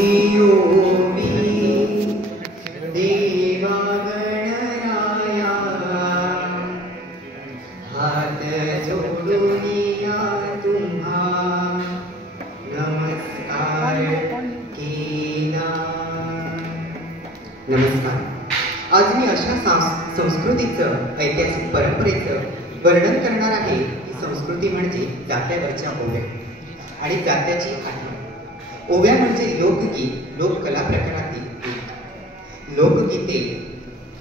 माझी ओवी देवा गणराया हात जोडूनिया तुम्हा नमस्कार केला। नमस्कार। आज मी अशा संस्कृतीचं ऐतिहासिक परंपरेचं वर्णन करणार आहे की संस्कृती म्हणजे जात्यावरच्या ओव्या आणि जात्याची आठवण। ओव्या म्हणजे लोकगीत, लोककला प्रकारातील एक। लोकगीते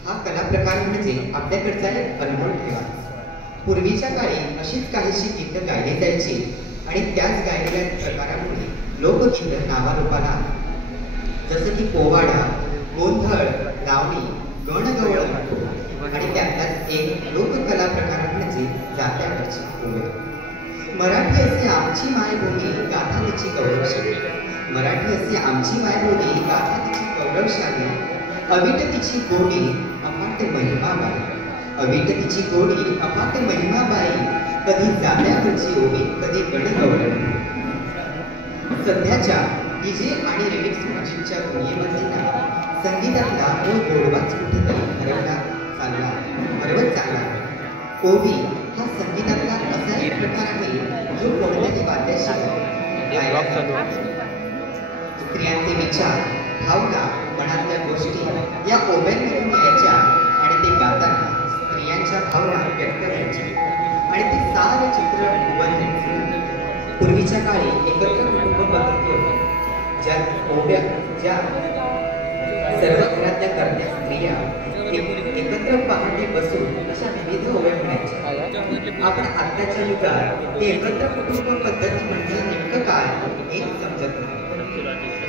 हा कला प्रकार म्हणजे आपल्याकडचा एक अनमोल ठेवा। पूर्वीच्या काळी अशीच काहीशी गीतं गायली जायची आणि त्याच गायलेल्या प्रकारामुळे लोकगीत नावारूपाला आली। जसं की पोवाडा, गोंधळ, लावणी, गणगवळण आणि त्यातलाच एक लोककला प्रकार म्हणजे जात्यावरची ओव्या। मराठी असे आमची मायभूमी गाथा तिची गौरवशाली, मराठी असे आमची मायभूमी गाथा तिची गौरवशाली, अवीट तिची गोडी अफाट महिमाबाई, अवीट तिची गोडी अफाट महिमाबाई, कधी जात्यावरची ओवी कधी गणगवळण। सध्याच्या डीजे आणि रिमिक्स म्युझिकच्या दुनियेमध्ये ना संगीतातला तो गोडवाच कुठेतरी हरवत चालला। ओवी हा संगीतातला असा एक प्रकार आहे जो कोणत्याही वाद्याशी स्त्रियांचे विचार, भावना, मनातल्या गोष्टी या ओव्यांमधून यायच्या आणि ते गाताना स्त्रियांच्या भावना व्यक्त व्हायच्या आणि ते सारं चित्र उभं पूर्वीच्या काळी एकत्र कुटुंब पद्धती होती, ज्या सर्व घरातल्या करत्या स्त्रिया एकत्र पहाटे बसून अशा विविध ओव्या म्हणायच्या। आपण आताच्या युगात ते एकत्र कुटुंब पद्धती म्हणजे नेमकं काय हे समजत नाही।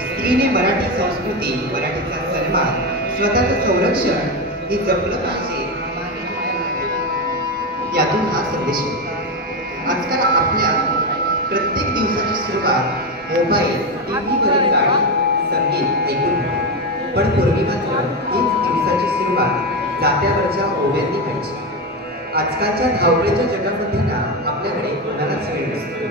स्त्रीने मराठी संस्कृती, मराठीचा सन्मान, स्वतःचं संरक्षण हे जपलं पाहिजे, यातून हा संदेश मिळतो। आजकाल आपल्या प्रत्येक दिवसाची सुरुवात मोबाईल, टीव्हीवरील गाणी, संगीत ऐकून होते, पण पूर्वी मात्र हीच दिवसाची सुरुवात जात्यावरच्या ओव्यांनी व्हायची। आजकालच्या धावपळीच्या जगामध्ये ना आपल्याकडे कोणालाच वेळ नसतो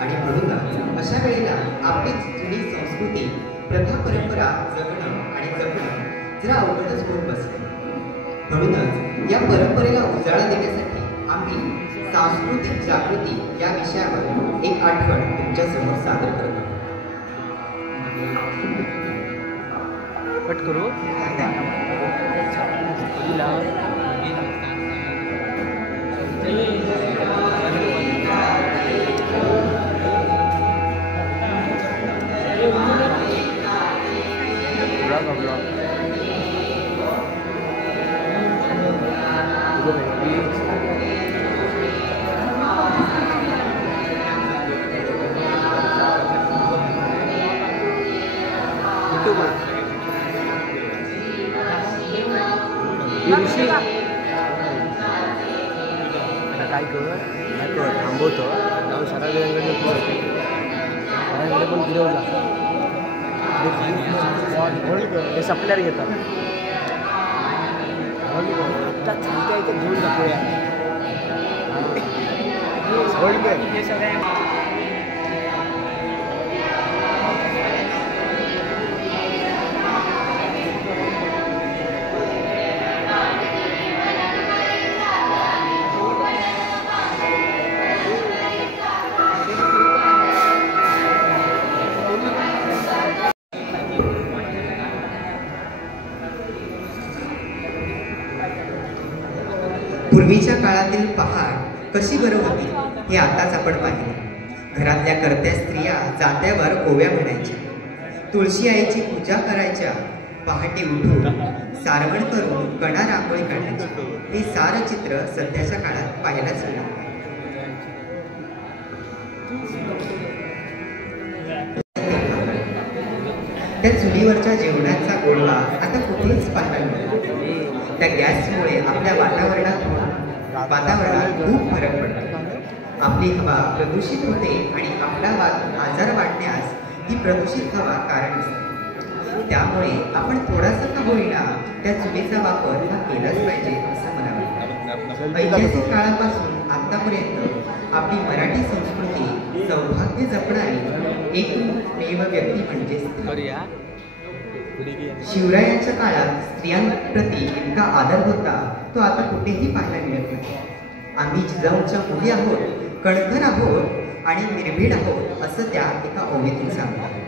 आणि म्हणूनच अशा वेळेला आपली जुनी संस्कृती, प्रथा, परंपरा जगणं आणि जपणं जरा अवघडच होत बसले। म्हणूनच या परंपरेला उजाळा देण्यासाठी आम्ही सांस्कृतिक जागृती या विषयावर एक आठवण तुमच्या समोर सादर करतो। कट करू काय कर थांबवतो जाऊन सरांकडे पण फिरवला ते सप्लायर घेतात काय ते घेऊन जातो पूर्वीच्या काळातील पहाट कशी बरं होती हे आताच आपण पाहिले। घरातल्या करत्या स्त्रिया जात्यावर ओव्या म्हणायच्या, तुळशी आईची पूजा करायच्या, पहाटे उठून सारवण करून कणा रांगोळी काढायची। हे सारं चित्र सध्याच्या काळात पाहायलाच मिळालं। त्या चुलीवरच्या जेवणाचा गोडवा आता कुठेच पाहायला मिळतो। त्या गॅसमुळे आपल्या वातावरणात खूप फरक पडतो। आपली हवा प्रदूषित होते आणि आपला आजार वाढण्यास ही प्रदूषित हवा कारण असते। त्यामुळे आपण थोडासा का होईना त्या चुलीचा वापर हा केलाच पाहिजे असं मला वाटतं। ऐतिहासिक काळापासून आतापर्यंत आपली मराठी संस्कृती सौभाग्य जपणारी एकमेव व्यक्ती म्हणजे स्त्री। शिवरायांच्या काळात स्त्रियांप्रती इतका आदर होता तो आता कुठेही पाहायला मिळत नाही. आम्ही जिजाऊंच्या मुली आहोत, कणखर आहोत आणि निर्भीड आहोत असं त्या एका ओवीतून सांगतात.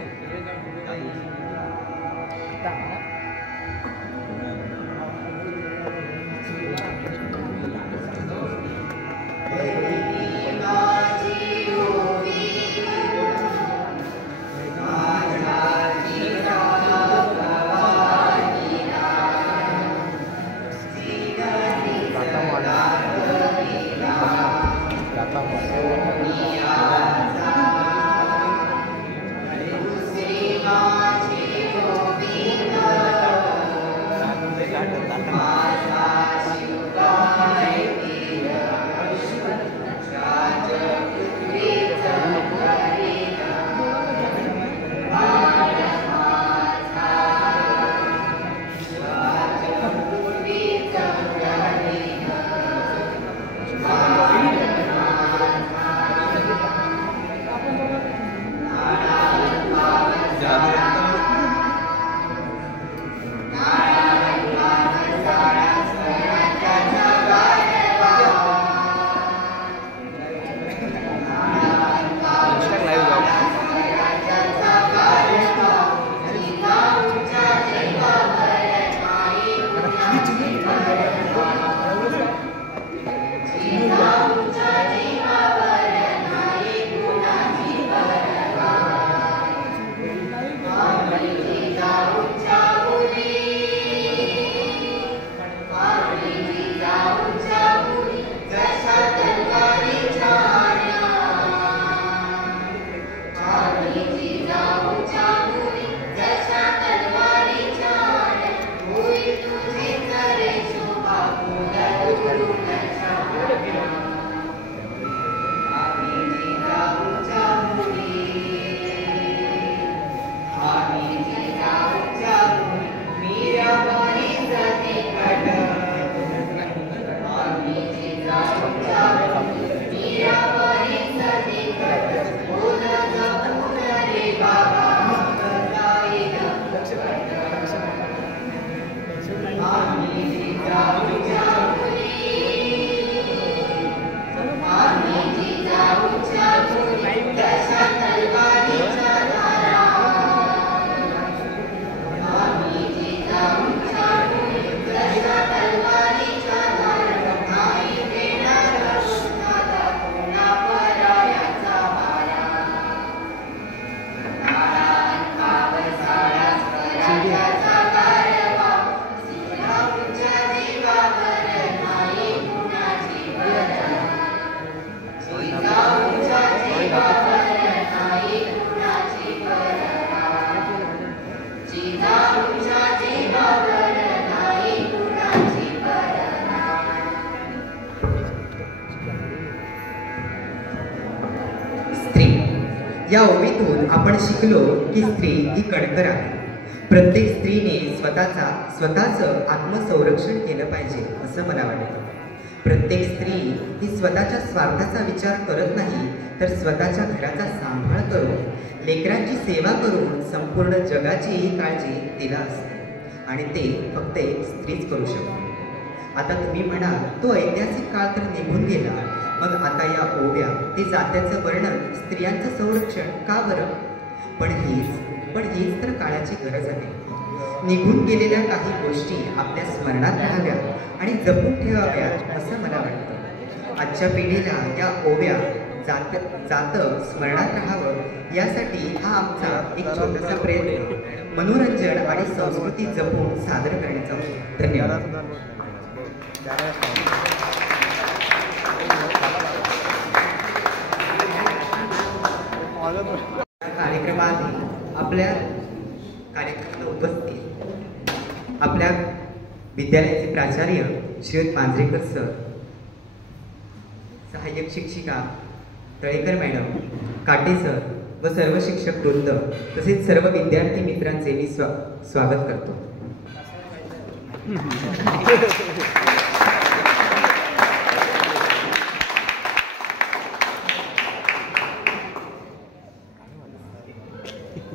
या ओवीतून आपण शिकलो की स्त्री ही कणकर आहे. प्रत्येक स्त्रीने स्वतःचं आत्मसंरक्षण केलं पाहिजे असं मला वाटतं. प्रत्येक स्त्री ही स्वतःच्या स्वार्थाचा विचार करत नाही तर स्वतःच्या घराचा सांभाळ करून लेकरांची सेवा करून संपूर्ण जगाचीही काळजी तिला असते आणि ते फक्त एक स्त्रीच करू शकते. आता तुम्ही म्हणाल तो ऐतिहासिक काळ तर निघून गेला, मग आता या ओव्या ते जात्याचं वर्णन स्त्रियांचं संरक्षण का बरं? पण हीच तर काळाची गरज आहे. निघून गेलेल्या काही गोष्टी आपल्या स्मरणात राहाव्या आणि जपून ठेवाव्यात असं मला वाटतं. आजच्या पिढीला या ओव्या जात स्मरणात राहावं यासाठी हा आमचा एक छोटासा प्रयत्न मनोरंजन आणि संस्कृती जपून सादर करण्याचा होता. धन्यवाद. कार्यक्रमाआधी आपल्या कार्यक्रमाला उपस्थित आपल्या विद्यालयाचे प्राचार्य श्रीयुत मांजरेकर सर, सहाय्यक शिक्षिका तळेकर मॅडम, काटे सर व सर्व शिक्षक वृंद तसेच सर्व विद्यार्थी मित्रांचे मी स्वागत करतो.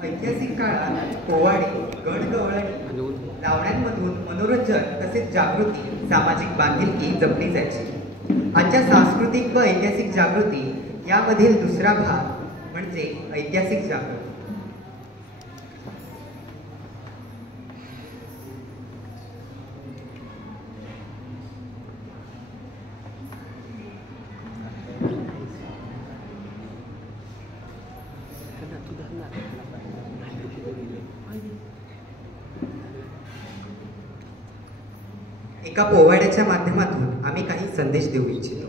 ऐतिहासिक काळात पोवाडे, गणगवळणी, लावण्यांमधून मनोरंजन तसेच जागृती, सामाजिक बांधिलकी जपली जायची. आजच्या सांस्कृतिक व ऐतिहासिक जागृती यामधील दुसरा भाग म्हणजे ऐतिहासिक जागृती. एका पोवाड्याच्या माध्यमातून आम्ही काही संदेश देऊ इच्छितो.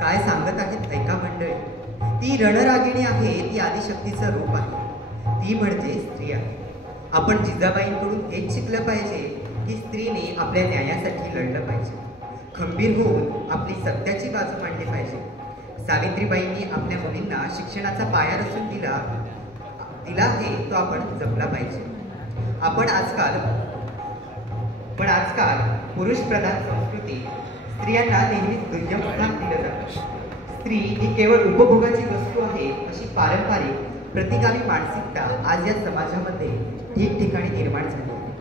काय सांगत आहेत ऐका मंडळी. ती रणरागिणी आहे, ती आदिशक्तीचं रूप आहे, ती म्हणजे स्त्री आहे. आपण जिजाबाईंकडून हेच शिकलं पाहिजे की स्त्रीने आपल्या न्यायासाठी लढलं पाहिजे, खंबीर होऊन आपली सत्याची बाजू मांडली पाहिजे. सावित्रीबाईंनी आपल्या मुलींना शिक्षणाचा पाया रचून दिला आहे, तो आपण जपला पाहिजे. पण आजकाल पुरुष प्रधान संस्कृती स्त्रियांना नेहमीच दुय्यम स्थान दिलं जातं. स्त्री ही केवळ उपभोगाची वस्तू आहे अशी पारंपरिक प्रतिगामी मानसिकता आज या समाजामध्ये ठिकठिकाणी निर्माण झाली आहे.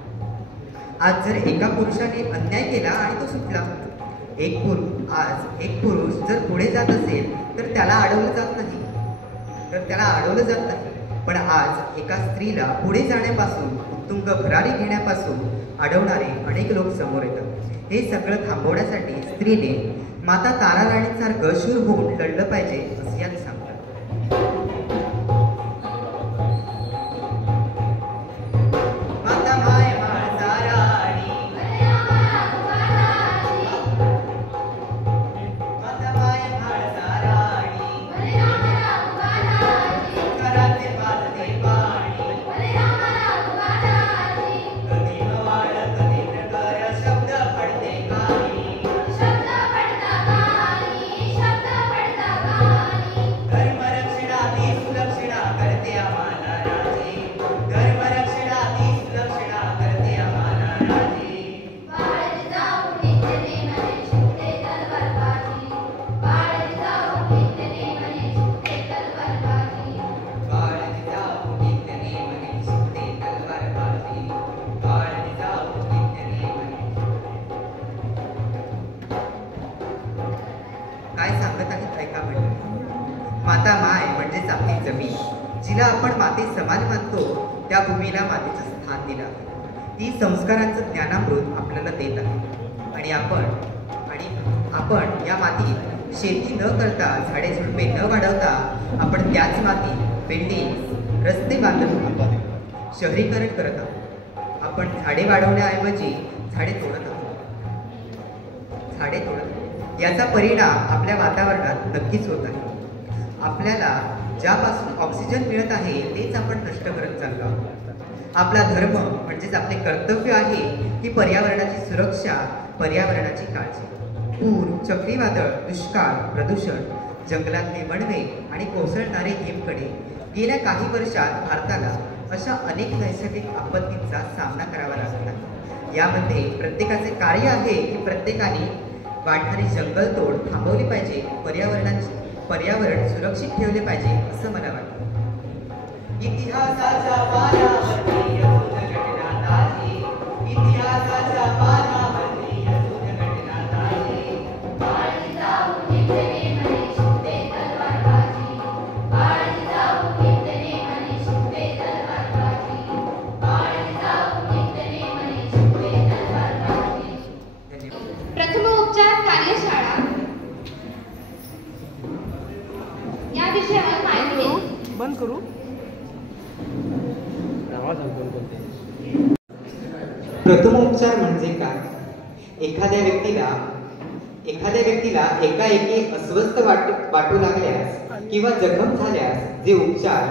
आज जर एका पुरुषाने अन्याय केला आणि तो सुटला, एक पुरुष जर पुढे जात असेल तर त्याला अडवलं जात नाही. पण आज एका स्त्रीला पुढे जाण्यापासून, उत्तुंग भरारी घेण्यापासून अडवणारे अनेक लोक समोर येतात. हे सगळं थांबवण्यासाठी स्त्रीने माता ताराराणीसारखं शूर होऊन लढलं पाहिजे असं यात सांगतात. माता माय म्हाळसाराणी, माता माय म्हाळसाराणी, कराते पाजते पाणी, कधी नवाळ कधी नगर शब्द पडते काही, धर्मरक्षणा ती सुलक्षणा करते आम्हाला राजे, धर्मरक्षणा ती सुलक्षणा करते आम्हाला राजे. बाळ जिजाऊ नित्यने म्हणे सुटते तलवारबाजी, बाळ जिजाऊ नित्यने म्हणे. काय सांगत आहेत ऐका मंडळी. माता माय म्हणजेच आपली जमीन, जिला आपण माते समान मानतो, त्या भूमीला मातेचं स्थान दिलं आहे. ती संस्कारांचं ज्ञानामृत आपल्याला देत आहे. आणि आपण या मातीत शेती न करता, झाडे झुडपे न वाढवता, आपण त्याच मातीत बिल्डिंग, रस्ते बांधत आहोत, शहरीकरण करत आहोत. आपण झाडे वाढवण्याऐवजी झाडे तोडत आहोत. याचा परिणाम आपल्या वातावरणात नक्कीच होत आहे. आपल्याला ज्यापासून ऑक्सिजन मिळत आहे तेच आपण नष्ट करत चाललो आहोत. आपला धर्म म्हणजेच आपले कर्तव्य आहे की पर्यावरणाची सुरक्षा, पर्यावरणाची काळजी. पूर, चक्रीवादळ, दुष्काळ, प्रदूषण, जंगलातले वणवे आणि कोसळणारे हिमकडे गेल्या काही वर्षात भारताला अशा अनेक नैसर्गिक आपत्तींचा सामना करावा लागला. यामध्ये प्रत्येकाचे कार्य आहे की प्रत्येकाने वाढणारी जंगलतोड थांबवली पाहिजे, पर्यावरण सुरक्षित ठेवले पाहिजे असं मला वाटतं. इतिहासाच्या पानावरती अजून घटना ताजी, इतिहासाच्या पानावरती अजून घटना ताजी. बाळ जिजाऊ नित्यने म्हणे सुटते तलवारबाजी, बाळ जिजाऊ नित्यने म्हणे सुटते तलवारबाजी, बाळ जिजाऊ करू नावा सांग कोणते प्रथमोपचार म्हणजे काय? एखाद्या व्यक्तीला एकाएकी अस्वस्थ वाटू लागल्यास किंवा जखम झाल्यास जे उपचार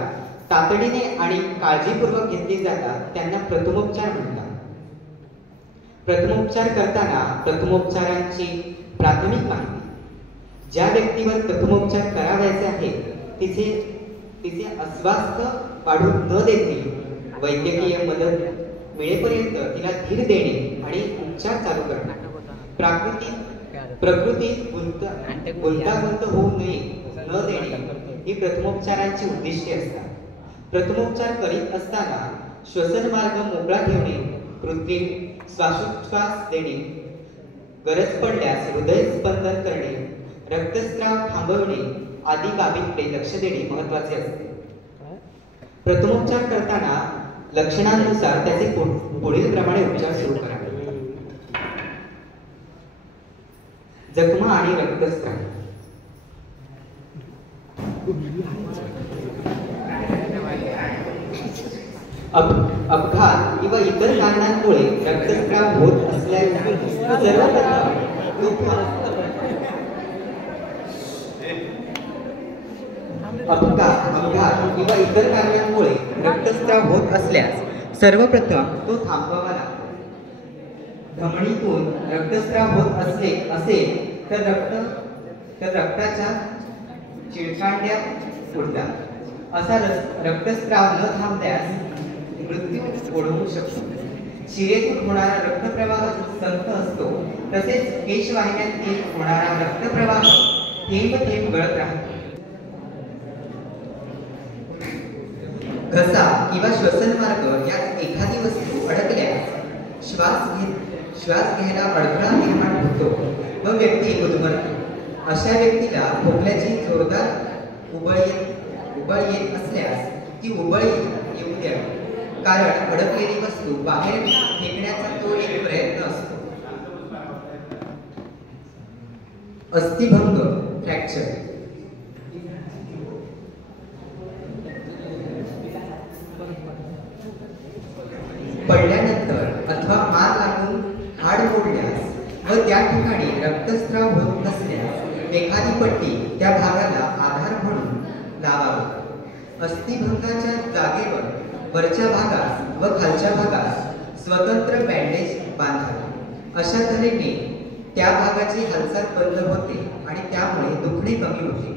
तातडीने आणि काळजीपूर्वक घेतले जातात त्यांना प्रथमोपचार म्हणतात. प्रथमोपचार करताना प्रथमोपचारांची प्राथमिक माहिती, ज्या व्यक्तीवर प्रथमोपचार करावयाचे आहे तिचे अस्वास्थ्य वाढू न देते वैद्यकीय मदत मिळेपर्यंत तिला धीर देणे आणि उपचार चालू करणे. प्रकृतीत गुंतागुंत होऊ नये न देणे ही प्रथमोपचारांची उद्दिष्टे असतात. प्रथमोपचार करीत असताना श्वसन मार्ग मोकळा ठेवणे, कृत्रिम श्वासोच्छ्वास देणे, गरज पडल्यास हृदय स्पंदन करणे, रक्तस्राव थांबवणे आदी बाबींकडे लक्ष देणे महत्त्वाचे असते. प्रथमोपचार करताना लक्षणांनुसार त्याचे पुढील प्रमाणे उपचार सुरू करावे. जखमा आणि रक्तस्राव. अपघात किंवा इतर कारणांमुळे रक्तस्राव होत असल्यास सर्वप्रथम तो थांबवावा लागतो. धमनीतून रक्तस्राव होत असेल तर रक्ताच्या चिळकांड्या फुटतात. असा रक्तस्राव न थांबल्यास मृत्यू ओढवू शकतो. शिरेतून होणारा रक्तप्रवाह संथ असतो, तसेच केशवाहिन्यांतील होणारा रक्तप्रवाह थेंब थेंब गळत राहतो. घसा किंवा श्वसन मार्ग यात एखादी वस्तू अडकल्यास श्वास घ्यायला अडथळा निर्माण होतो व व्यक्ती गुदमरते. अशा व्यक्तीला खोकल्याची जोरदार उबळ येत असल्यास ती उबळ येऊ द्यावी, कारण अडकलेली वस्तू बाहेर फेकण्याचा तो एक प्रयत्न असतो. अस्थिभंग फ्रॅक्चर. पडल्यानंतर अथवा मार लागून हाड मोडल्यास व त्या ठिकाणी रक्तस्राव होत नसल्यास एखादी पट्टी त्या भागाला आधार म्हणून लावावी. अस्थिभंगाच्या जागेवर वरच्या भागास व खालच्या भागास स्वतंत्र बँडेज बांधावे. अशा तऱ्हेने त्या भागाची हालचाल बंद होते आणि त्यामुळे दुखणे कमी होते.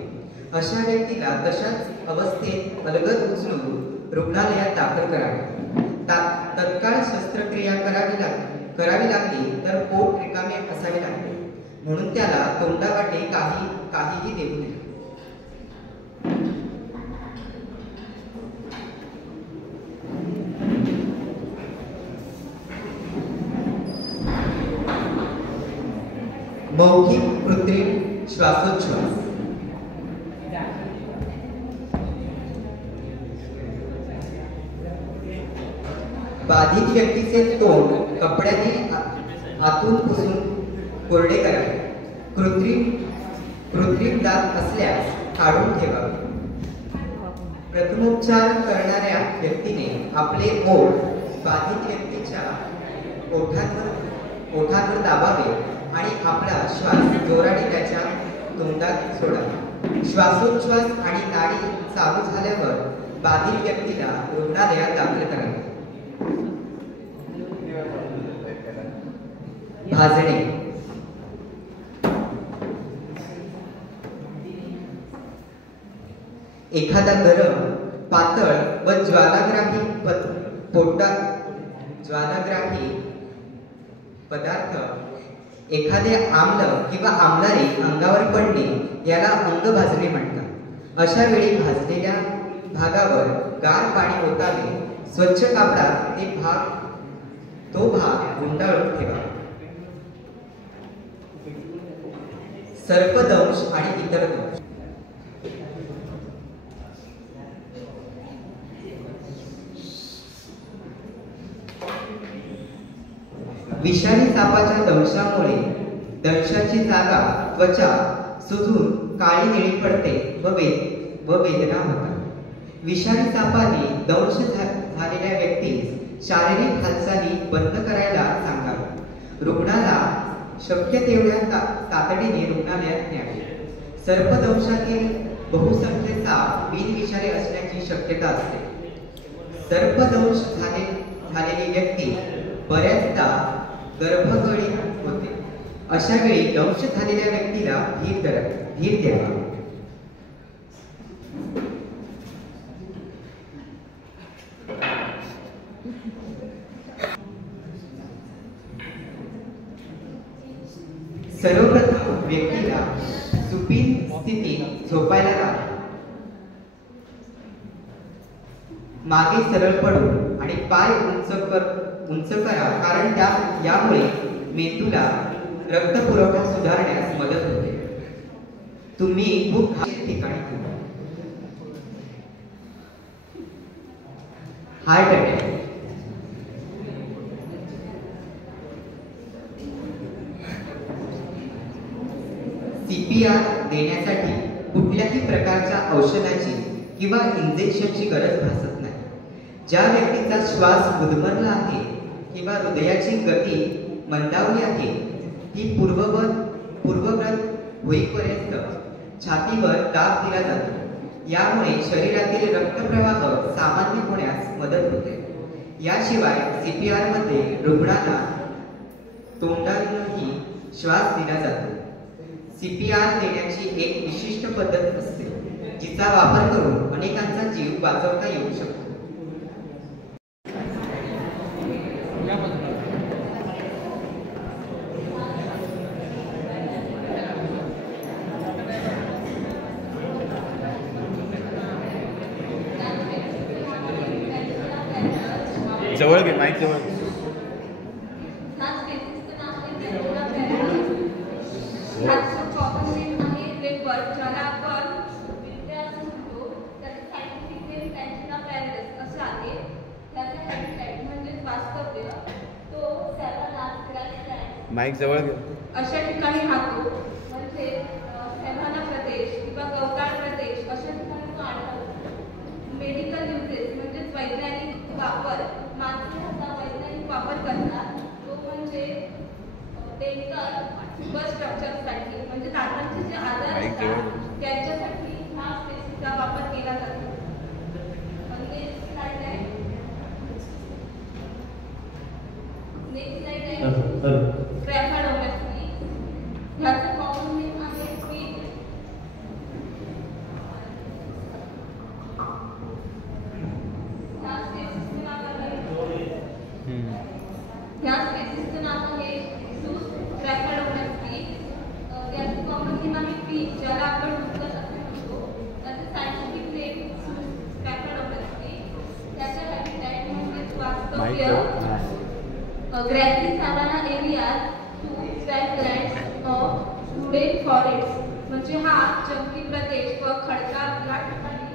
अशा व्यक्तीला तशाच अवस्थेत अलगद उचलून रुग्णालयात दाखल करावे. तत्काळ शस्त्रक्रिया करावी लागली तर पोट रिकामे असावे लागते, म्हणून त्याला तोंडावाटे काहीही देऊ नये. मौखिक कृत्रिम श्वासोच्छ्वास. बाधित व्यक्तीचे तोंड कपड्याने आतून पुसून कोरडे करावे. कृत्रिम दात असल्यास काढून ठेवावे. प्रथमोपचार करणाऱ्या व्यक्तीने आपले ओठ बाधित व्यक्तीच्या ओठांवर दाबावे आणि आपला श्वास जोराने त्याच्या तोंडात सोडावा. श्वासोच्छ्वास आणि नाडी चालू झाल्यावर बाधित व्यक्तीला रुग्णालयात दाखल करावे. भाजणे. एखादा गरम, पातळ व ज्वालाग्राही पदार्थ एखादे आम्ल किंवा आम्लारी अंगावर पडणे याला अंग भाजणे म्हणतात. अशा वेळी भाजलेल्या भागावर गार पाणी ओतावे. स्वच्छ कापडात तो भाग गुंडाळून ठेवावा. सर्पदंश आणि इतर दंश. विषारी सापाच्या दंशामुळे दंशाची जागा त्वचा सुजून काळी निळी पडते व वेदना होतात. विषारी सापाने दंश झालेल्या व्यक्तीस शारीरिक हालचाली बंद करायला सांगावे. रुग्णाला शक्य तेवढ्या तातडीने रुग्णालयात न्यावे. सर्पदंशातील बहुसंख्य साप बिनविषारी असण्याची शक्यता असते. सर्पदंश झालेली व्यक्ती बऱ्याचदा गर्भगळी होते. अशा वेळी दंश झालेल्या व्यक्तीला धीर द्यावा. सर्वप्रथम व्यक्तीला सुपीन स्थितीत झोपायला लावा. मागे सरळ पडून आणि पाय उंच करा, कारण यामुळे मेंदूला रक्तपुरवठा सुधारण्यास मदत होते. तुम्ही खूप ठिकाणी हार्ट अटॅक, CPR देण्यासाठी कुठल्याही प्रकारच्या औषधाची किंवा इंजेक्शनची गरज भासत नाही. ज्या व्यक्तीचा श्वास गुदमरला आहे किंवा हृदयाची गती मंदावली आहे, ती पूर्वव्रत होईपर्यंत छातीवर दाब दिला जातो. यामुळे शरीरातील रक्तप्रवाह सामान्य होण्यास मदत होते. याशिवाय CPR मध्ये रुग्णाला तोंडातूनही श्वास दिला जातो. CPR देण्याची एक विशिष्ट पद्धत असते, जिचा वापर करून अनेकांचा जीव वाचवता येऊ शकतो. जवळ घे, माईक जवळ. माईक जवळ घे. अशा ठिकाणी राहतो, म्हणजे सॅव्हाना प्रदेश किंवा गवताळ प्रदेश अशा ठिकाणी तो आढळतो. मेडिकल युजेस म्हणजे वैज्ञानिक वापर, मानवी ह्याचा वैज्ञानिक वापर करतात. तो म्हणजे डेंटल स्ट्रक्चरसाठी, म्हणजे दातांचे जे आजार असतात त्यांच्यासाठी ह्या स्पेसिसचा वापर केला जातो. नेक्स्ट स्लाइड आहे. ट्रॅफॅडोमेट्री. ह्याचं कॉमन नेम आहे स्पीड. ह्या स्पेसिसचं नाव आहे ट्रॅफॅडोमेट्री. त्याचं कॉमन नेम आहे पीच, ज्याला आपण डुक्कर असं म्हणतो. त्याचं सायंटिफिक नेम ट्रॅफॅडोमेट्री. त्याच्या हॅबिटॅट म्हणजे वास्तव्य grassy savanna areas to swamplands of wooded forests. म्हणजे हा जंगली प्रदेश व खडकाळ या ठिकाणी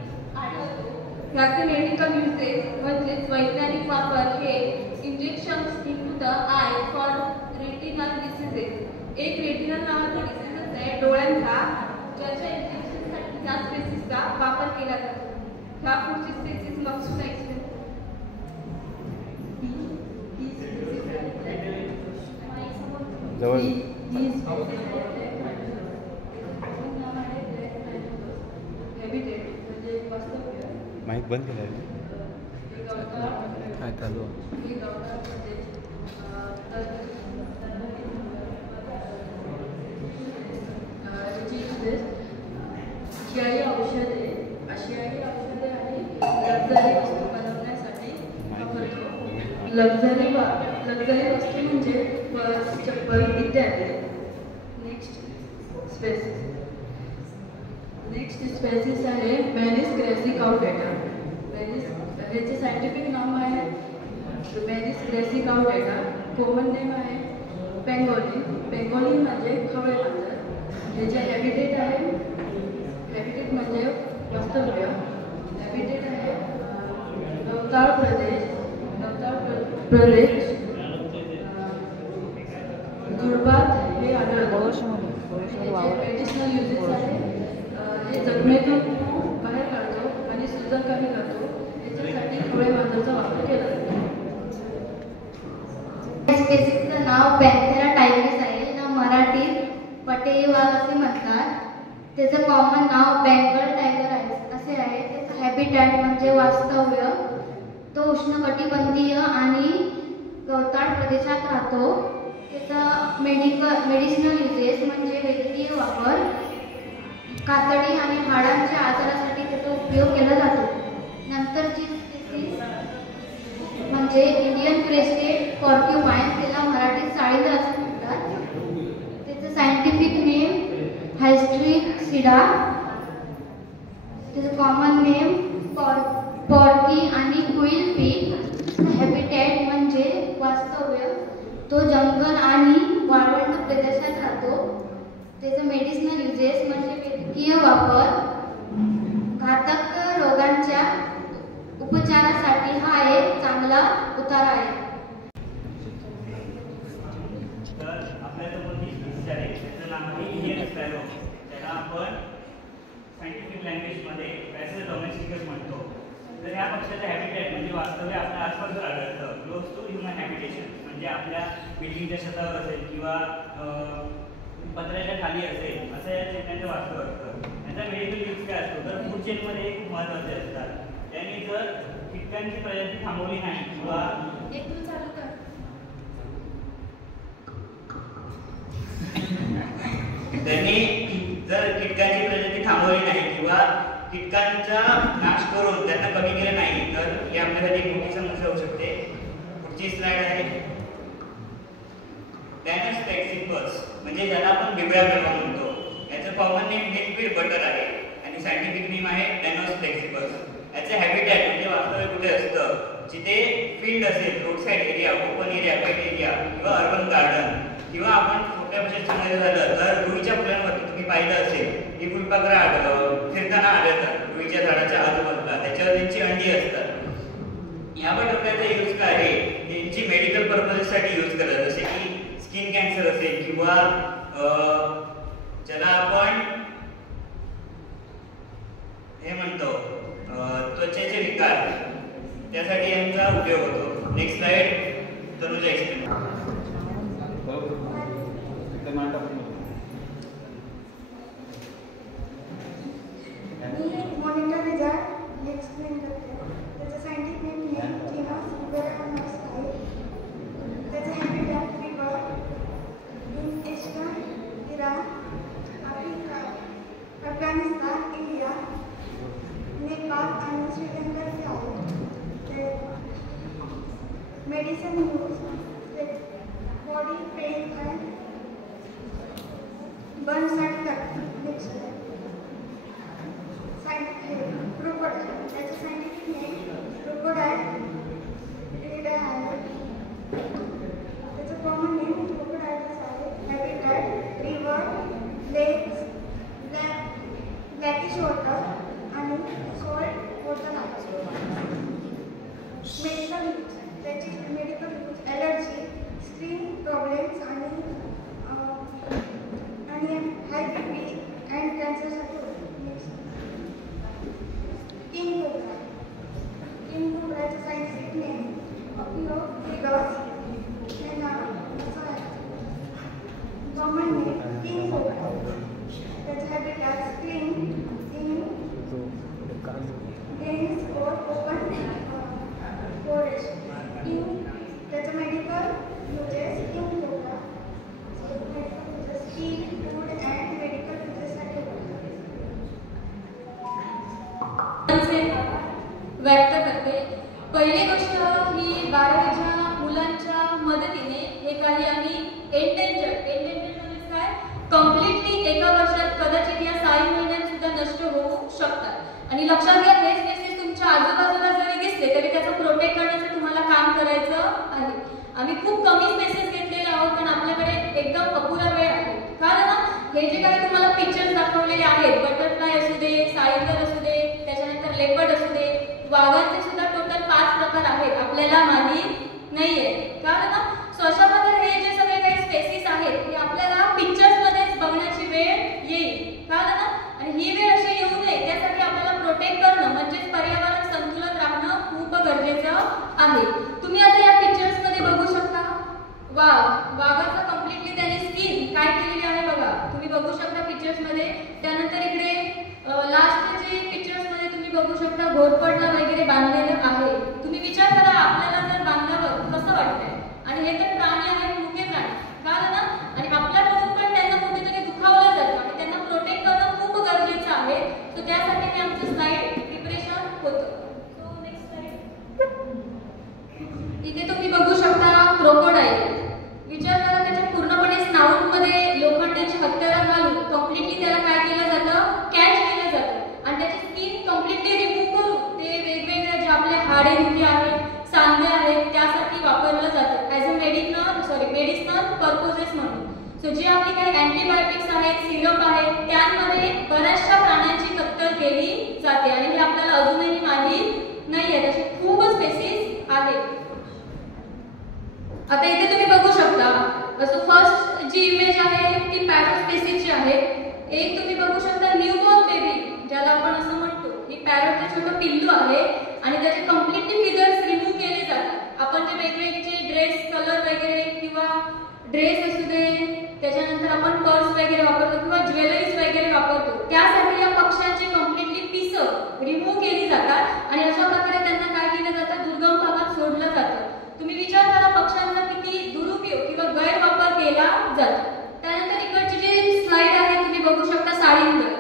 आढळतो. ह्याचे मेडिकल युजेस म्हणजे वैज्ञानिक वापर हे injections into the I for retinal diseases. एक रेटिनल नावाचा डिसीज आहे डोळ्यांचा, ज्याच्या इंजेक्शनसाठी या स्पेसिसचा वापर केला जातो. ह्या पुढची स्पेसिस मक्सुला एक्सप्लेन. जवळ माईक बंद केला आहे. काय चालू आशियाई औषधे आणि लक्झरी वस्तू बनवण्यासाठी वापरतो. लक्झरी वस्तू म्हणजे पर्स, चप्पल इत्यादी. नेक्स्ट स्पेसिस आहे व्हेनिस ग्रेसी काउटेटा. ह्याचे सायंटिफिक नाव आहे व्हेनिस ग्रेसी काउटेटा. कॉमन नेम आहे पेंगोलिन. पेंगोलिन म्हणजे खवळे मांजर. ह्याचे हॅबिटेट म्हणजे वास्तव्य. हॅबिटेट आहे गवताळ प्रदेश दुर्भात हे आढळतं. मेडिसिनल युजेस आहे. हे जखमेतून बाहेर काढतो आणि सुजन कमी करतो. स्पेसिसचं नाव पॅन्थेरा टायग्रिस आहे. ना मराठीत पटेली वाघ असे म्हणतात. त्याचं कॉमन नाव बेंगॉल टायगर आहे असे आहे. त्याचं हॅबिटॅट म्हणजे वास्तव्य, तो उष्णकटिबंधीय आणि गवताळ प्रदेशात राहतो. त्याचा मेडिसिनल युजेस म्हणजे वैद्यकीय वापर, कातडी आणि हाडांच्या आजारासाठी त्याचा उपयोग केला जातो. नंतरची स्पेसिस म्हणजे इंडियन क्रेस्टेड पॉर्क्युपाईन, त्याला मराठीत साळींद असे म्हणतात. त्याचं सायंटिफिक नेम हायस्ट्रिक्सिडा, त्याचं कॉमन नेम पॉर्की आणि क्विल पीक. हॅबिटॅट म्हणजे वास्तव्य, तो जंगल आणि वाळवंट प्रदेशात राहतो. त्याचं मेडिसिनल युजेस म्हणजे वैद्यकीय वापर, घातक रोगांच्या उपचारासाठी हा एक चांगला उतारा आहे. तर आपल्यासोबत ही स्पीच आहे, त्याचं नाव आहे इंडियन स्पॅरो. त्याला आपण सायंटिफिक लँग्वेजमध्ये पॅसेज डोमेस्टिकस म्हणतो. तर या पक्षाचं हॅबिटॅट म्हणजे वास्तव्य आपल्या आसपास आढळतं, क्लोज टू ह्युमन हॅबिटेशन, म्हणजे आपल्या बिल्डिंगच्या छतावर असेल किंवा पत्र्याच्या खाली असेल, असं या चिन्हांचं वास्तव असतं. त्याचा मेडिकल यूज काय असतो तर फूड चेनमध्ये खूप महत्त्वाचे असतात. त्यांनी जर कीटकांची प्रजाती थांबवली नाही किंवा त्यांनी जर कीटकांची प्रजाती थांबवली नाही किंवा कीटकांचा नाश करून त्यांना कमी केलं नाही तर हे आपल्यासाठी एक मोठी समस्या होऊ शकते. पुढची स्लाइड आहे. डॅनोस्पेक्सिपस म्हणजे ज्याला आपण बिबळ्या गळवा म्हणतो. याचं कॉमन नेम मिल्कवीड बटर आहे आणि सायंटिफिक नेम आहे डॅनोस्पेक्सिपस. याचं हॅबिटॅट म्हणजे वास्तव्य कुठे असतं, जिथे फील्ड असेल, road side area, open area, pet area किंवा अर्बन गार्डन, किंवा आपण छोट्या भाषेत सांगायचं झालं तर रुईच्या फुलांवरती तुम्ही पाहिलं असेल ही फुलपाखरं फिरताना आढळतात रुईच्या झाडाच्या आजूबाजूला, त्याच्यावर त्यांची अंडी असतात. या बटरफ्लायचा यूज काय आहे, त्यांची मेडिकल पर्पजसाठी यूज करतात, जसे की स्किन कॅन्सर असेल किंवा ज्याला आपण हे म्हणतो त्वचेचे विकार, त्यासाठी यांचा उपयोग होतो. Next slide Tanuja explain. Monitor result explain करते. त्याचं सायंटिफिक नेम जीनस वेरानस आहे. त्याचं habitat river in Asia, Iran, Africa, Afghanistan, India, Nepal आणि श्रीलंका इथे आहे. Medicine use body pain and बर्नसाठी करतात. Next crocodile. त्याचं सायंटिफिक नेम क्रोकोडाइल रेडायन. त्याचं कॉमन नेम क्रोकोडाइलस आहे. Habitat river, lakes, brackish water आणि सॉल्ट वॉटर आहे. Medical use. त्याची medical use allergy, skin problems आणि हाय बीपी अँड कॅन्सरसाठी होतो. King cobra. किंग कोब्राचं सायंटिफिक नेम अपिओफ्रिगस असं आहे. Common name king cobra. त्याचं habitat screen in dense or open forest. त्याचं medical uses king cobra skin, food and medical युजेससाठी व्यक्त करते. पहिली गोष्ट ही 12वीच्या मुलांच्या मदतीने हे काही आम्ही एंडेंजर्ड म्हणजे काय, कम्प्लिटली एका वर्षात कदाचित या 6 महिन्यात सुद्धा नष्ट होऊ शकतात. आणि लक्षात घ्या, हे स्पेसिस तुमच्या आजूबाजूला जरी दिसले तरी त्याचं प्रोटेक्ट करण्याचं तुम्हाला काम करायचं आहे. आम्ही खूप कमी स्पेसेस घेतलेले आहोत पण आपल्याकडे एकदम अपुरा वेळ आहे. कारण हे जे काही तुम्हाला पिक्चर्स दाखवलेले आहेत, बटरफ्लाय असू दे, साळींदर असू दे, त्याच्यानंतर लेपर्ड असू दे, वाघांचे सुद्धा टोटल 5 प्रकार आहेत, आपल्याला माहित नाहीये. कारण स्वशामध्ये हे जे सगळे काही स्पेसिस आहेत हे आपल्याला पिक्चर्समध्येच बघण्याची वेळ येईल. कारण आणि ही वेळ अशी येऊ नये त्यासाठी आपल्याला प्रोटेक्ट करणं म्हणजेच पर्यावरण संतुलन राखणं खूप गरजेचं आहे. तुम्ही आता या पिक्चर्समध्ये बघू शकता वाघाचं कम्प्लिटली त्याने स्किन काय केलेली आहे बघा, तुम्ही बघू शकता पिक्चर्स मध्ये. त्यानंतर इकडे लास्ट जे पिक्चर्स मध्ये तुम्ही बघू शकता घोरपडला वगैरे बांधलेलं आहे. तुम्ही विचार करा आपल्याला जर बांधल्यावर कसं वाटतंय. आणि हे तर प्राणी आहेत, मुके प्राणी, कळलं ना. आणि आपल्याकडून पण त्यांना कुठेतरी दुखावलं जातं आणि त्यांना प्रोटेक्ट करणं खूप गरजेचं आहे. सो त्यासाठी मी आमचं स्लाइड प्रिपरेशन होतं. So next slide. इथे तुम्ही बघू शकता क्रोकोडाईल. विचार करा त्याच्या पूर्णपणे स्नाऊटमध्ये लोखंडाची हत्यारं घालून कम्प्लिटली त्याला काय केलं जातं, कॅच केलं जातं आणि त्याची स्किन कम्प्लिटली रिमूव्ह करून ते वेगवेगळे जे आपले हाडेदुखी आहेत, सांधे आहेत त्यासाठी वापरलं जातं ॲज अ मेडिसिनल पर्पजेस म्हणून. सो जे आपली काही अँटीबायोटिक्स आहेत, सिरप आहेत, त्यांमध्ये बऱ्याचशा प्राण्यांची कत्तल केली जाते आणि हे आपल्याला अजूनही माहीत नाही आहे. तसे खूप स्पेसिस आहेत. आता इथे तुम्ही बघू शकता. सो फर्स्ट जी इमेज आहे ती पॅरोस्पेसिसची आहे. एक तुम्ही बघू शकता न्यूबॉर्न बेबी ज्याला आपण असं म्हणतो. ही पॅरोटचं छोटं पिल्लू आहे आणि त्याचे कम्प्लिटली फिगर्स रिमूव्ह केले जातात. आपण जे वेगवेगळे ड्रेस कलर वगैरे किंवा ड्रेस असू दे, त्याच्यानंतर आपण पर्स वगैरे वापरतो किंवा ज्वेलरीज वगैरे वापरतो, त्यासाठी या पक्ष्यांची कम्प्लिटली पिसं रिमूव्ह केली जातात आणि अशा प्रकारे त्यांना काय केलं जातं, दुर्गम भागात सोडलं जातं. तुम्ही विचार करा पक्ष्यांचा किती दुरुपयोग किंवा गैरवापर केला जातो. त्यानंतर इकडची जी स्लाइड आहे तुम्ही बघू शकता साळींदर.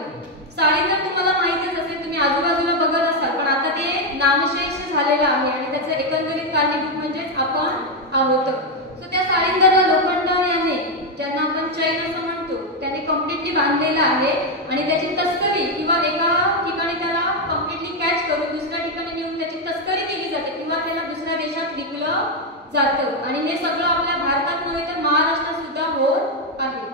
साळींदर तुम्हाला माहितीच असेल, तुम्ही आजूबाजूला बघत असाल, पण आता ते नामशेष झालेलं आहे आणि त्याचं एकंदरीत कारणीभूत म्हणजेच आपण आहोत. सो त्या साळींदरला लोखंडाने, ज्यांना आपण चैन असं म्हणतो, त्याने कम्प्लिटली बांधलेलं आहे आणि त्याची तस्करी किंवा एका ठिकाणी त्याला कम्प्लिटली कॅच करून दुसऱ्या ठिकाणी नेऊन त्याची तस्करी केली जाते किंवा त्याला दुसऱ्या देशात विकलं जातं. आणि हे सगळं आपल्या भारतात नव्हे तर महाराष्ट्रात सुद्धा होत आहे.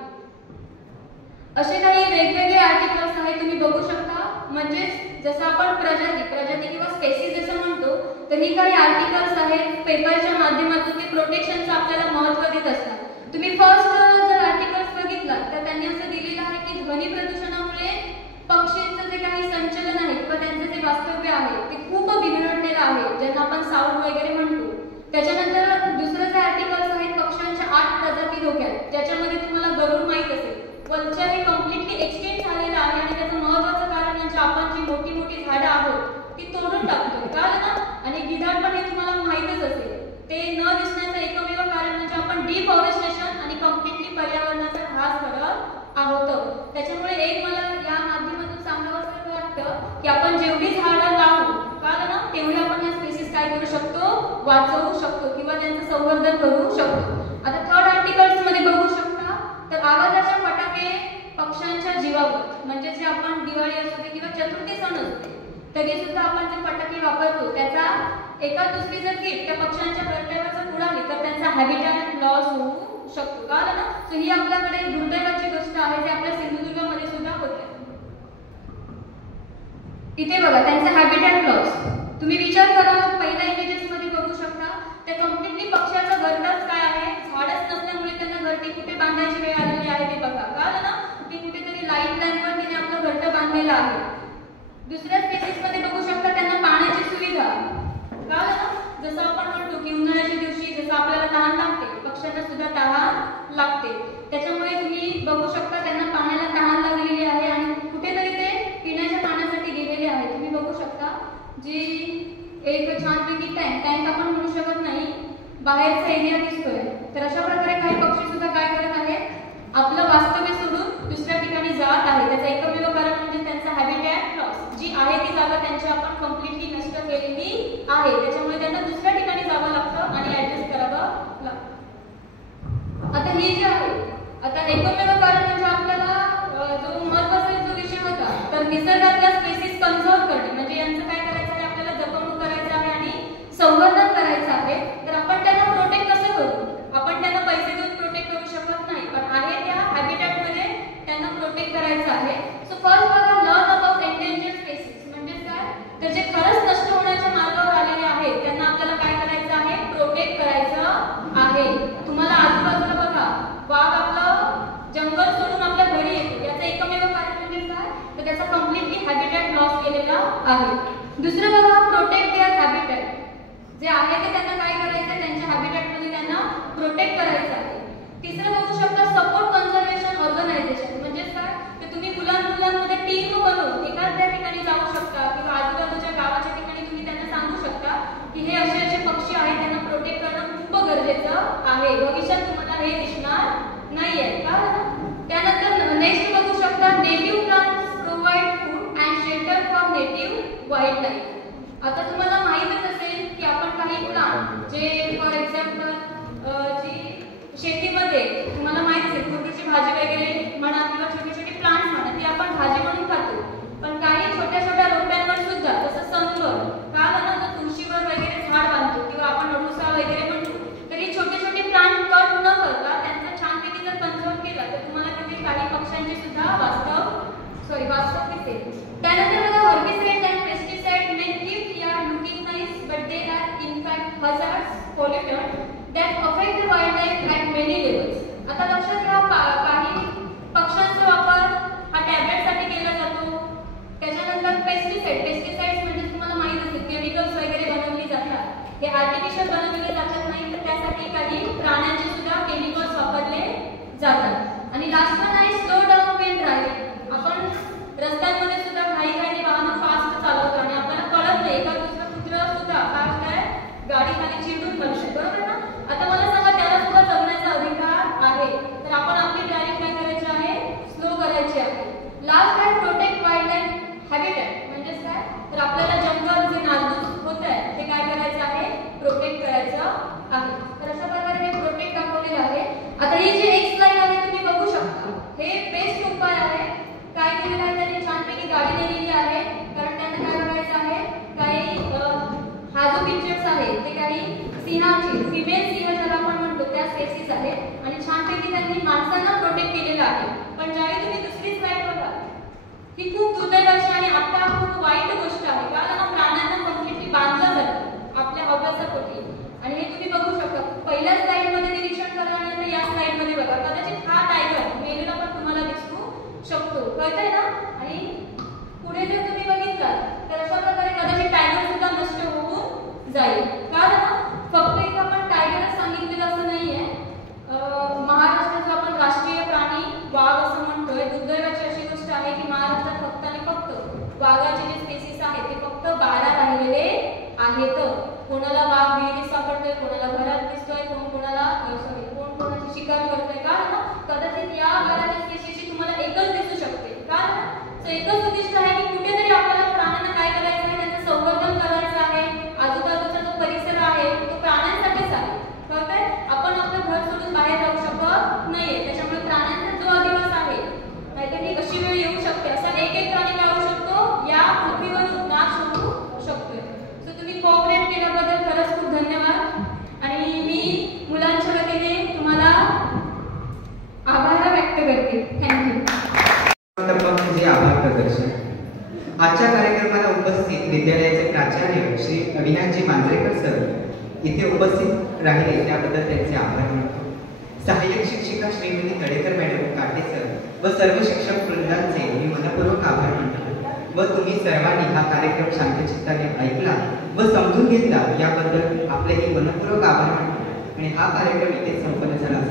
असे काही वेगवेगळे आर्टिकल्स आहेत तुम्ही बघू शकता. म्हणजेच जसं आपण प्रजाती किंवा स्पेसिस जसं म्हणतो, तर ही काही आर्टिकल्स आहेत पेपरच्या माध्यमातून ते प्रोटेक्शनचं आपल्याला महत्त्व देत असतात. तुम्ही फर्स्ट जर आर्टिकल्स बघितला तर त्यांनी असं दिलेलं आहे की ध्वनी प्रदूषणामुळे पक्षींचं जे काही संचलन आहे किंवा त्यांचं जे वास्तव्य आहे ते खूप बिघडलेलं आहे, ज्यांना आपण साऊंड वगैरे म्हणतो. त्याच्यानंतर दुसरं जे आर्टिकल्स आहेत पक्ष्यांच्या 8 प्रजाती धोक्यात, ज्याच्यामध्ये तुम्हाला गरुड माहीत असेल, वल्चर हे कम्प्लिटली एक्सटेंड झालेलं आहे आणि त्याचं महत्त्वाचं कारण म्हणजे आपण जी मोठी मोठी झाडं आहोत ती तोडून टाकतोय, कळलं ना. आणि गिधाड पण हे तुम्हाला माहीतच असेल. ते न दिसण्याचं एकमेव कारण म्हणजे आपण डिफॉरेस्टेशन आणि कम्प्लिटली पर्यावरणाचा ऱ्हास करत आहोत. त्याच्यामुळे एक मला या माध्यमातून सांगावंसं वाटतं की आपण जेवढी झाडं लावू, कळलं ना, तेवढी आपण या स्पेसिस काय करू शकतो, वाचवू शकतो किंवा त्यांचं संवर्धन करू शकतो. आता थर्ड आर्टिकल्स मध्ये बघू शकता तर आवाजाच्या फटाके पक्ष्यांच्या जीवावर, म्हणजे जे आपण दिवाळी असू दे किंवा चतुर्थी सण असू दे तरी सुद्धा आपण जे फटाके वापरतो त्याचा एका दुसरी जर कीट त्या पक्ष्यांच्या घरट्यावर जर उडाली तर त्यांचा हॅबिटॅट लॉस होऊ शकतो, कळलं ना. सो ही आपल्याकडे दुर्दैवाची गोष्ट आहे जे आपल्या सिंधुदुर्गामध्ये सुद्धा होते. इथे बघा त्यांचा हॅबिटॅट लॉस. तुम्ही विचार करा पहिल्या इमेजेस मध्ये बघू शकता त्या कम्प्लिटली पक्ष्याचा घरटाच काय आहे, झाडच नसल्यामुळे त्यांना घरटी कुठे बांधायची वेळ आलेली आहे ते बघा, कळलं ना. ते कुठेतरी लाईट लॅम्पवर तिने आपलं घरटं बांधलेलं आहे. दुसऱ्या स्पेसिस मध्ये बघू शकता त्यांना पाण्याची सुविधा, कळलं ना. जसं आपण म्हणतो की उन्हाळ्याच्या दिवशी जसं आपल्याला तहान लागते, पक्ष्यांना सुद्धा तहान लागते. त्याच्यामुळे तुम्ही बघू शकता त्यांना पाण्याला तहान लागलेली आहे आणि कुठेतरी ते पिण्याच्या पाण्यासाठी गेलेले आहेत. तुम्ही बघू शकता जी एक छानपैकी टँक आपण म्हणू शकत नाही, बाहेरचा एरिया दिसतोय. तर अशा प्रकारे काही पक्षी सुद्धा काय करत आहेत, आपलं वास्तव्य सोडून दुसऱ्या ठिकाणी जात आहे. त्याचं एकमेव कारण म्हणजे त्यांचा हॅबिटॅट लॉस. जी आहे ती जागा त्यांची आपण कम्प्लिटली नष्ट केलेली आहे. त्याच्यामुळे त्यांना दुसऱ्या ठिकाणी जावं लागतं आणि ऍडजस्ट करावं लागतं. आता ही जी आहे, आता एकमेव कारण म्हणजे आपल्याला जो महत्त्वाचा जो विषय होता तर निसर्गातल्या स्पेसिस कन्झर्व करणे, म्हणजे यांचं काय करायचं आहे, आपल्याला जपणूक करायचं आहे आणि संवर्धन करायचं आहे. तर आपण त्यांना प्रोटेक्ट कसं करू, आपण त्यांना पैसे देऊन प्रोटेक्ट करू शकत नाही, पण आहे त्या हॅबिटॅट मध्ये त्यांना प्रोटेक्ट करायचं आहे. सो फर्स्ट बघा लर्न अबाउट एंडेंजर्ड स्पेसिस म्हणजे काय, तर जे खरंच नष्ट होण्याच्या मार्गावर आलेले आहेत त्यांना आपल्याला काय करायचं आहे, प्रोटेक्ट करायचं आहे. तुम्हाला आजूबाजूला बघा वाघ आपलं आता तुम्हाला माहीतच असेल की आपण काही प्लांट जे फॉर एक्झाम्पल जी शेतीमध्ये तुम्हाला माहित असेल कोथिंबीरची भाजी वगैरे म्हणा किंवा छोटे छोटे प्लांट्स म्हणा ती आपण भाजी म्हणून खातो. पण काही छोट्या छोट्या रोप्यांवर सुद्धा जसं सनवर का ना तुळशीवर वगैरे झाड बांधतो किंवा आपण अडुसा वगैरे म्हणतो, तर हे छोटे छोटे प्लांट कट न करता त्यांचा छानपैकी जर कंट्रोल केला तर तुम्हाला तिथे काही पक्ष्यांचे सुद्धा वास्तव दिसेल. त्यानंतर बघा herbicide and pesticide may keep या looking nice but they are in fact hazards pollutants that affect the wildlife at many levels. आता लक्षात घ्या काही पक्ष्यांचा वापर हा टॅबलेटसाठी केला जातो. त्याच्यानंतर पेस्टिसाइड्स म्हणजे तुम्हाला माहित असेल केमिकल्स वगैरे बनवली जातात. हे आर्टिफिशियल बनवले जातात नाही तर त्यासाठी काही प्राण्यांचे सुद्धा केमिकल्स वापरले जातात. आणि लास्ट वन आहे स्लो डाऊन व्हेन ड्रायव्हिंग. आपण रस्त्यांमध्ये सुद्धा घाईघाईने वाहनं फास्ट चालवतो आणि आपल्याला कळत नाही एका दुसरा कुत्रा सुद्धा फास्ट आहे गाडी खाली चिरडून बसते, बरोबर ना? आता मला सांगा त्याला सुद्धा जगण्याचा अधिकार आहे, तर आपण आपली ड्रायव्हिंग काय करायची आहे? स्लो करायची आहे. लास्ट आहे प्रोटेक्ट वाईल्डलाईफ हॅबिटॅट. म्हणजेच काय तर आपल्याला जंगल जे नासधूस होत आहे ते काय करायचं आहे? प्रोटेक्ट करायचं आहे. तर अशा प्रकारे हे प्रोटेक्ट दाखवलेलं आहे. आता ही जी एक स्लाइड आहे तुम्ही बघू शकता, हे बेस्ट उपाय आहे. काय केलेलं आहे त्यांनी छानपैकी गाडी दिलेली आहे, कारण त्यांना काय करायचं आहे काही हा जो पिक्चर्स आहे ते काही सिंहाची फिमेल सिंह ज्याला आपण म्हणतो त्या स्पेसिस आहेत आणि छानपैकी त्यांनी माणसांना प्रोटेक्ट केलेलं आहे. पण ज्यावेळी तुम्ही दुसरी स्लाइड बघा ही खूप दुर्दैवाची आणि आता खूप वाईट गोष्ट आहे, कारण हा प्राण्यांना कम्प्लिटली बांधलं जातं आपल्या अभ्यासापोटी. आणि हे तुम्ही बघू शकता पहिल्या स्लाइड मध्ये निरीक्षण करा आणि या स्लाइड मध्ये बघा. कदाचित हा टायगर मेलेला पण तुम्हाला दिसतो शकतो, कळतंय ना? आणि पुढे जर तुम्ही बघितलात तर अशा प्रकारे कदाचित टायगर सुद्धा नष्ट होऊन जाईल. कारण फक्त एक आपण टायगरच सांगितलेलं असं नाहीये. महाराष्ट्राचा आपण राष्ट्रीय प्राणी वाघ असं म्हणतोय. दुर्दैवाची अशी गोष्ट आहे की महाराष्ट्रात फक्त आणि फक्त वाघाचे जे स्पेसिस आहेत ते फक्त 12 राहिलेले आहेत. कोणाला वाघ विहिरीत सापडतोय, कोणाला घरात दिसतोय, कोण कोणाची शिकार करतोय. कारण कदाचित या घराच्या स्पेसिसची तुम्हाला एकच दिसू शकते. कारण एकच उद्दिष्ट आहे की कुठेतरी आपल्याला प्राण्यांना काय करायचं आहे? त्यांचं संवर्धन करायचं आहे. आजूबाजूचा जो परिसर आहे तो प्राण्यांसाठीच आहे, कळतंय? आपण आपलं घर सोडून बाहेर जाऊ शकत नाहीये. त्याच्यामुळे प्राण्यांचा जो अधिवास आहे नाहीतर ही कशी वेळ येऊ शकते, असा एक प्राणी काय होऊ शकतो? या पृथ्वीवरून नाश होऊ शकतोय. सो तुम्ही कोऑपरेट केल्याबद्दल खरंच खूप धन्यवाद. आणि मी मुलांच्या वतीने तुम्हाला आभार व्यक्त करते. थँक्यू. म्हणजे आभार प्रदर्शन. आजच्या कार्यक्रमाला उपस्थित विद्यालयाचे प्राचार्य श्री अविनाशजी मांजरेकर सर इथे उपस्थित राहिले त्याबद्दल त्यांचे आभार मानतो. सहाय्यक शिक्षिका श्रीमती तळेकर मॅडम काटे सर व सर्व शिक्षक वृंदांचे मी मनपूर्वक आभार मानतो. व तुम्ही सर्वांनी हा कार्यक्रम शांतचित्ताने ऐकला व समजून घेतला याबद्दल आपलेही मनपूर्वक आभार मानतो. आणि हा कार्यक्रम इथे संपन्न झाला.